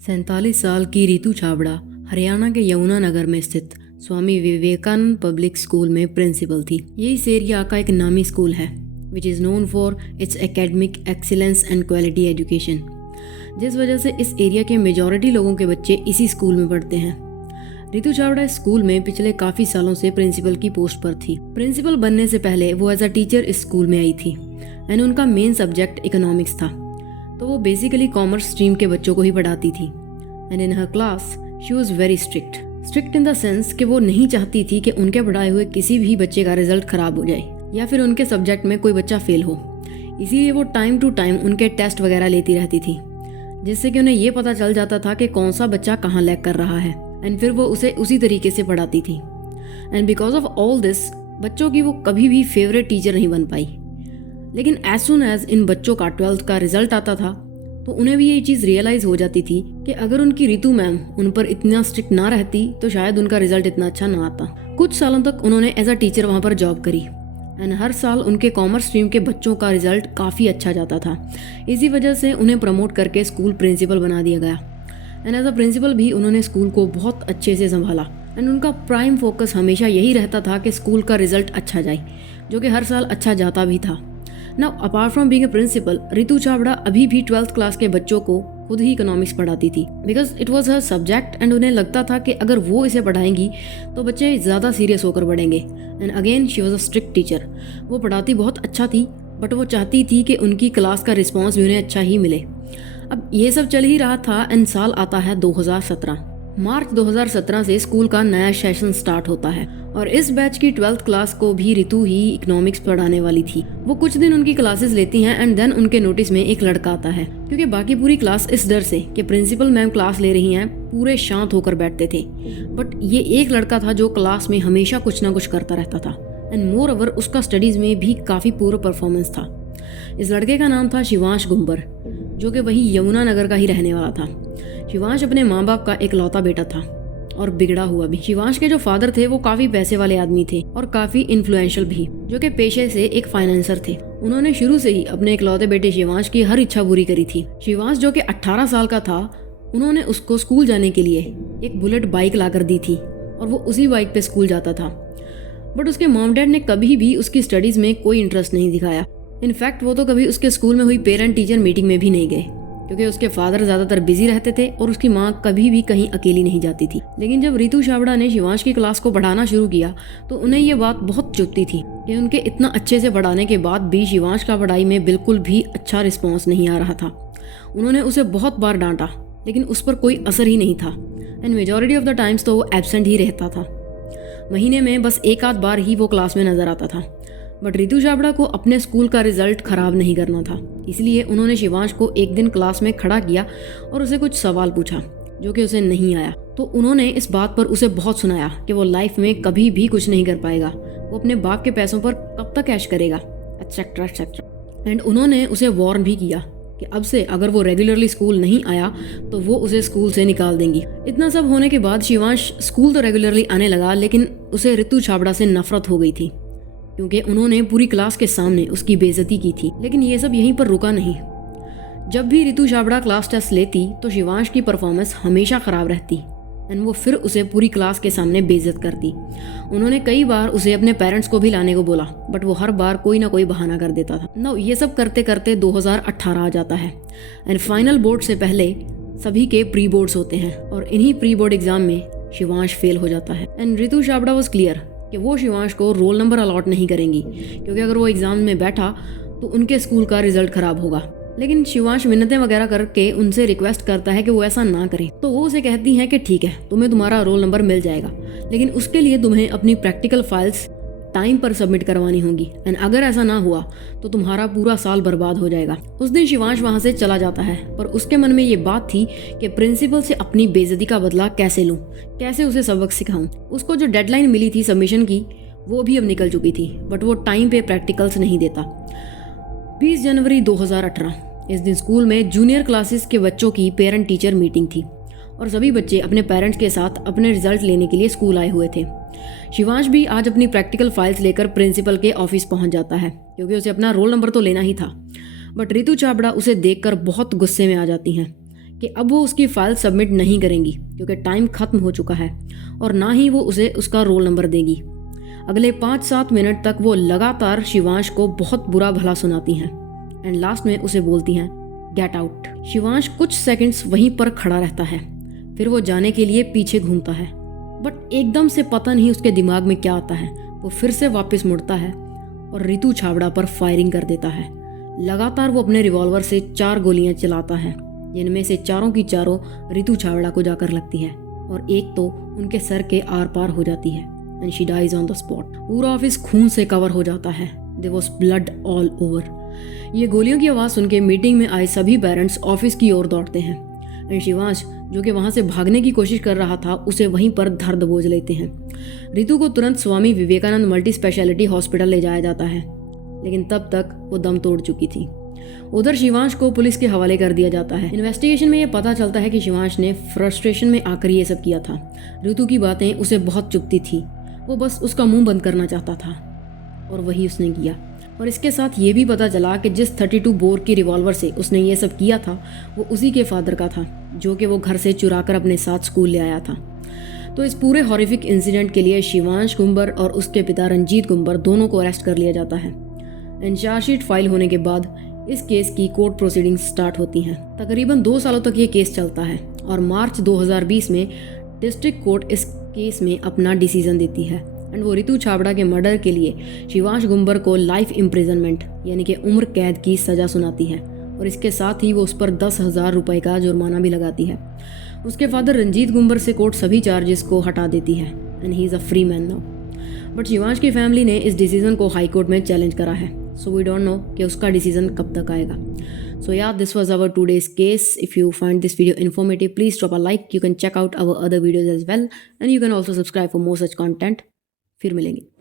47 साल की रितु छाबड़ा हरियाणा के यमुनानगर में स्थित स्वामी विवेकानंद पब्लिक स्कूल में प्रिंसिपल थी। ये इस एरिया का एक नामी स्कूल है which is known for its academic excellence and quality education, जिस वजह से इस एरिया के मेजॉरिटी लोगों के बच्चे इसी स्कूल में पढ़ते हैं। रितु छाबड़ा इस स्कूल में पिछले काफ़ी सालों से प्रिंसिपल की पोस्ट पर थी। प्रिंसिपल बनने से पहले वो एज अ टीचर इस स्कूल में आई थी एंड उनका मेन सब्जेक्ट इकोनॉमिक्स था, तो वो बेसिकली कॉमर्स स्ट्रीम के बच्चों को ही पढ़ाती थी। And in her class she was very strict in the sense कि वो नहीं चाहती थी कि उनके पढ़ाए हुए किसी भी बच्चे का रिजल्ट खराब हो जाए या फिर उनके सब्जेक्ट में कोई बच्चा फेल हो। इसीलिए वो टाइम टू टाइम उनके टेस्ट वगैरह लेती रहती थी, जिससे कि उन्हें ये पता चल जाता था कि कौन सा बच्चा कहाँ लैग कर रहा है एंड फिर वो उसे उसी तरीके से पढ़ाती थी। And because of all this बच्चों की वो कभी भी फेवरेट टीचर नहीं बन पाई। लेकिन एज सुन एज इन बच्चों का 12th का रिजल्ट आता था तो उन्हें भी ये चीज़ रियलाइज़ हो जाती थी कि अगर उनकी रितु मैम उन पर इतना स्ट्रिक्ट ना रहती तो शायद उनका रिजल्ट इतना अच्छा ना आता। कुछ सालों तक उन्होंने एज अ टीचर वहाँ पर जॉब करी एंड हर साल उनके कॉमर्स स्ट्रीम के बच्चों का रिजल्ट काफ़ी अच्छा जाता था। इसी वजह से उन्हें प्रमोट करके स्कूल प्रिंसिपल बना दिया गया एंड एज अ प्रिंसिपल भी उन्होंने स्कूल को बहुत अच्छे से संभाला एंड उनका प्राइम फोकस हमेशा यही रहता था कि स्कूल का रिजल्ट अच्छा जाए, जो कि हर साल अच्छा जाता भी था। Now, apart from being a principal, Ritu Chhabra अभी भी 12th क्लास के बच्चों को खुद ही इकोनॉमिक्स पढ़ाती थी because it was her subject and उन्हें लगता था कि अगर वो इसे पढ़ाएंगी तो बच्चे ज़्यादा सीरियस होकर पढ़ेंगे। And again she was a strict teacher. वो पढ़ाती बहुत अच्छा थी बट वो चाहती थी कि उनकी क्लास का रिस्पॉन्स भी उन्हें अच्छा ही मिले। अब ये सब चल ही रहा था एंड साल आता है 2017। मार्च 2017 से स्कूल का नया सेशन स्टार्ट होता है और इस बैच की 12th क्लास को भी रितु ही इकोनॉमिक्स पढ़ाने वाली थी। वो कुछ दिन उनकी क्लासेस लेती हैं एंड देन उनके नोटिस में एक लड़का आता है, क्योंकि बाकी पूरी क्लास इस डर से कि प्रिंसिपल मैम क्लास ले रही हैं पूरे शांत होकर बैठते थे। बट ये एक लड़का था जो क्लास में हमेशा कुछ ना कुछ करता रहता था एंड मोर ओवर उसका स्टडीज में भी काफ़ी पूरा परफॉर्मेंस था। इस लड़के का नाम था शिवांश गुंबर, जो कि वही यमुनानगर का ही रहने वाला था। शिवांश अपने माँ बाप का इकलौता बेटा था और बिगड़ा हुआ भी। शिवांश के जो फादर थे वो काफी पैसे वाले आदमी थे और काफी इन्फ्लुएंशियल भी, जो कि पेशे से एक फाइनेंसर थे। उन्होंने शुरू से ही अपने इकलौते बेटे शिवांश की हर इच्छा पूरी करी थी। शिवांश जो कि 18 साल का था, उन्होंने उसको स्कूल जाने के लिए एक बुलेट बाइक ला कर दी थी और वो उसी बाइक पे स्कूल जाता था। बट उसके मॉम डैड ने कभी भी उसकी स्टडीज में कोई इंटरेस्ट नहीं दिखाया। इनफैक्ट वो तो कभी उसके स्कूल में हुई पेरेंट टीचर मीटिंग में भी नहीं गए, क्योंकि उसके फादर ज़्यादातर बिजी रहते थे और उसकी माँ कभी भी कहीं अकेली नहीं जाती थी। लेकिन जब रितु छाबड़ा ने शिवांश की क्लास को पढ़ाना शुरू किया तो उन्हें ये बात बहुत चुभती थी कि उनके इतना अच्छे से पढ़ाने के बाद भी शिवांश का पढ़ाई में बिल्कुल भी अच्छा रिस्पॉन्स नहीं आ रहा था। उन्होंने उसे बहुत बार डांटा लेकिन उस पर कोई असर ही नहीं था and majority of the times तो वो एब्सेंट ही रहता था। महीने में बस एक आध बार ही वो क्लास में नजर आता था। बट रितु छाबड़ा को अपने स्कूल का रिजल्ट खराब नहीं करना था, इसलिए उन्होंने शिवांश को एक दिन क्लास में खड़ा किया और उसे कुछ सवाल पूछा जो कि उसे नहीं आया। तो उन्होंने इस बात पर उसे बहुत सुनाया कि वो लाइफ में कभी भी कुछ नहीं कर पाएगा, वो अपने बाप के पैसों पर कब तक ऐश करेगा, एक्सेट्रा एक्सेट्रा। एंड उन्होंने उसे वार्न भी किया कि अब से अगर वो रेगुलरली स्कूल नहीं आया तो वो उसे स्कूल से निकाल देंगी। इतना सब होने के बाद शिवांश स्कूल तो रेगुलरली आने लगा, लेकिन उसे रितु छाबड़ा से नफरत हो गई थी क्योंकि उन्होंने पूरी क्लास के सामने उसकी बेइज्जती की थी। लेकिन ये सब यहीं पर रुका नहीं। जब भी रितु छाबड़ा क्लास टेस्ट लेती तो शिवांश की परफॉर्मेंस हमेशा ख़राब रहती एंड वो फिर उसे पूरी क्लास के सामने बेइज्जत करती। उन्होंने कई बार उसे अपने पेरेंट्स को भी लाने को बोला बट वो हर बार कोई ना कोई बहाना कर देता था। ना ये सब करते करते 2018 आ जाता है एंड फाइनल बोर्ड से पहले सभी के प्री बोर्ड्स होते हैं और इन्हीं प्री बोर्ड एग्जाम में शिवांश फेल हो जाता है and Ritu Chhabra was clear कि वो शिवांश को रोल नंबर अलॉट नहीं करेंगी, क्योंकि अगर वो एग्जाम में बैठा तो उनके स्कूल का रिजल्ट खराब होगा। लेकिन शिवांश मिन्नतें वगैरह करके उनसे रिक्वेस्ट करता है कि वो ऐसा ना करे, तो वो उसे कहती हैं कि ठीक है, तुम्हें तुम्हारा रोल नंबर मिल जाएगा, लेकिन उसके लिए तुम्हें अपनी प्रैक्टिकल फाइल्स टाइम पर सबमिट करवानी होंगी एंड अगर ऐसा ना हुआ तो तुम्हारा पूरा साल बर्बाद हो जाएगा। उस दिन शिवांश वहाँ से चला जाता है, पर उसके मन में ये बात थी कि प्रिंसिपल से अपनी बेइज्जती का बदला कैसे लूँ, कैसे उसे सबक सिखाऊं। उसको जो डेडलाइन मिली थी सबमिशन की वो भी अब निकल चुकी थी, बट वो टाइम पे प्रैक्टिकल्स नहीं देता। 20 जनवरी 2018 इस दिन स्कूल में जूनियर क्लासेस के बच्चों की पेरेंट टीचर मीटिंग थी और सभी बच्चे अपने पेरेंट्स के साथ अपने रिजल्ट लेने के लिए स्कूल आए हुए थे। शिवांश भी आज अपनी प्रैक्टिकल फाइल्स लेकर प्रिंसिपल के ऑफिस पहुंच जाता है, क्योंकि उसे अपना रोल नंबर तो लेना ही था। बट रितु छाबड़ा उसे देखकर बहुत गुस्से में आ जाती हैं कि अब वो उसकी फाइल सबमिट नहीं करेंगी क्योंकि टाइम खत्म हो चुका है, और ना ही वो उसे उसका रोल नंबर देगी। अगले 5-7 मिनट तक वो लगातार शिवांश को बहुत बुरा भला सुनाती हैं एंड लास्ट में उसे बोलती हैं गेट आउट। शिवांश कुछ सेकंड्स वहीं पर खड़ा रहता है, फिर वो जाने के लिए पीछे घूमता है, बट एकदम से पता नहीं उसके दिमाग में क्या आता है, वो फिर से वापस मुड़ता है और रितु छाबड़ा पर फायरिंग कर देता है। लगातार वो अपने रिवॉल्वर से 4 गोलियां चलाता है, जिनमें से चारों की चारों रितु छाबड़ा को जाकर लगती है और एक तो उनके सर के आर पार हो जाती है and she dies on the spot. पूरा ऑफिस खून से कवर हो जाता है, there was blood all over. ये गोलियों की आवाज़ सुन के मीटिंग में आए सभी पेरेंट्स ऑफिस की ओर दौड़ते हैं एंड शिवांश जो कि वहाँ से भागने की कोशिश कर रहा था उसे वहीं पर धर दबोच लेते हैं। रितु को तुरंत Swami Vivekananda multi speciality hospital ले जाया जाता है, लेकिन तब तक वो दम तोड़ चुकी थी। उधर शिवांश को पुलिस के हवाले कर दिया जाता है। इन्वेस्टिगेशन में ये पता चलता है कि शिवांश ने फ्रस्ट्रेशन में आकर ये सब किया था। रितु की बातें उसे बहुत चुभती थी, वो बस उसका मुंह बंद करना चाहता था और वही उसने किया। और इसके साथ ये भी पता चला कि जिस 32 बोर की रिवॉल्वर से उसने ये सब किया था वो उसी के फादर का था, जो कि वो घर से चुरा कर अपने साथ स्कूल ले आया था। तो इस पूरे हॉरिफिक इंसिडेंट के लिए शिवांश गुंबर और उसके पिता रंजीत गुंबर दोनों को अरेस्ट कर लिया जाता है एंड चार्जशीट फाइल होने के बाद इस केस की कोर्ट प्रोसीडिंग्स स्टार्ट होती हैं। तकरीबन 2 सालों तक ये केस चलता है और मार्च 2020 में डिस्ट्रिक्ट कोर्ट इस केस में अपना डिसीजन देती है एंड वो रितु छाबड़ा के मर्डर के लिए शिवांश गुंबर को लाइफ इम्प्रिजनमेंट यानी कि उम्र कैद की सज़ा सुनाती है और इसके साथ ही वो उस पर 10,000 रुपये का जुर्माना भी लगाती है। उसके फादर रंजीत गुंबर से कोर्ट सभी चार्जेस को हटा देती है and he is a free man now. But Shivansh की फैमिली ने इस डिसीजन को हाई कोर्ट में चैलेंज करा है, सो वी डोंट नो कि उसका डिसीजन कब तक आएगा। So yeah, this was our today's case. If you find this video informative, please drop a like. You can check out our other videos as well, and you can also subscribe for more such content. फिर मिलेंगे।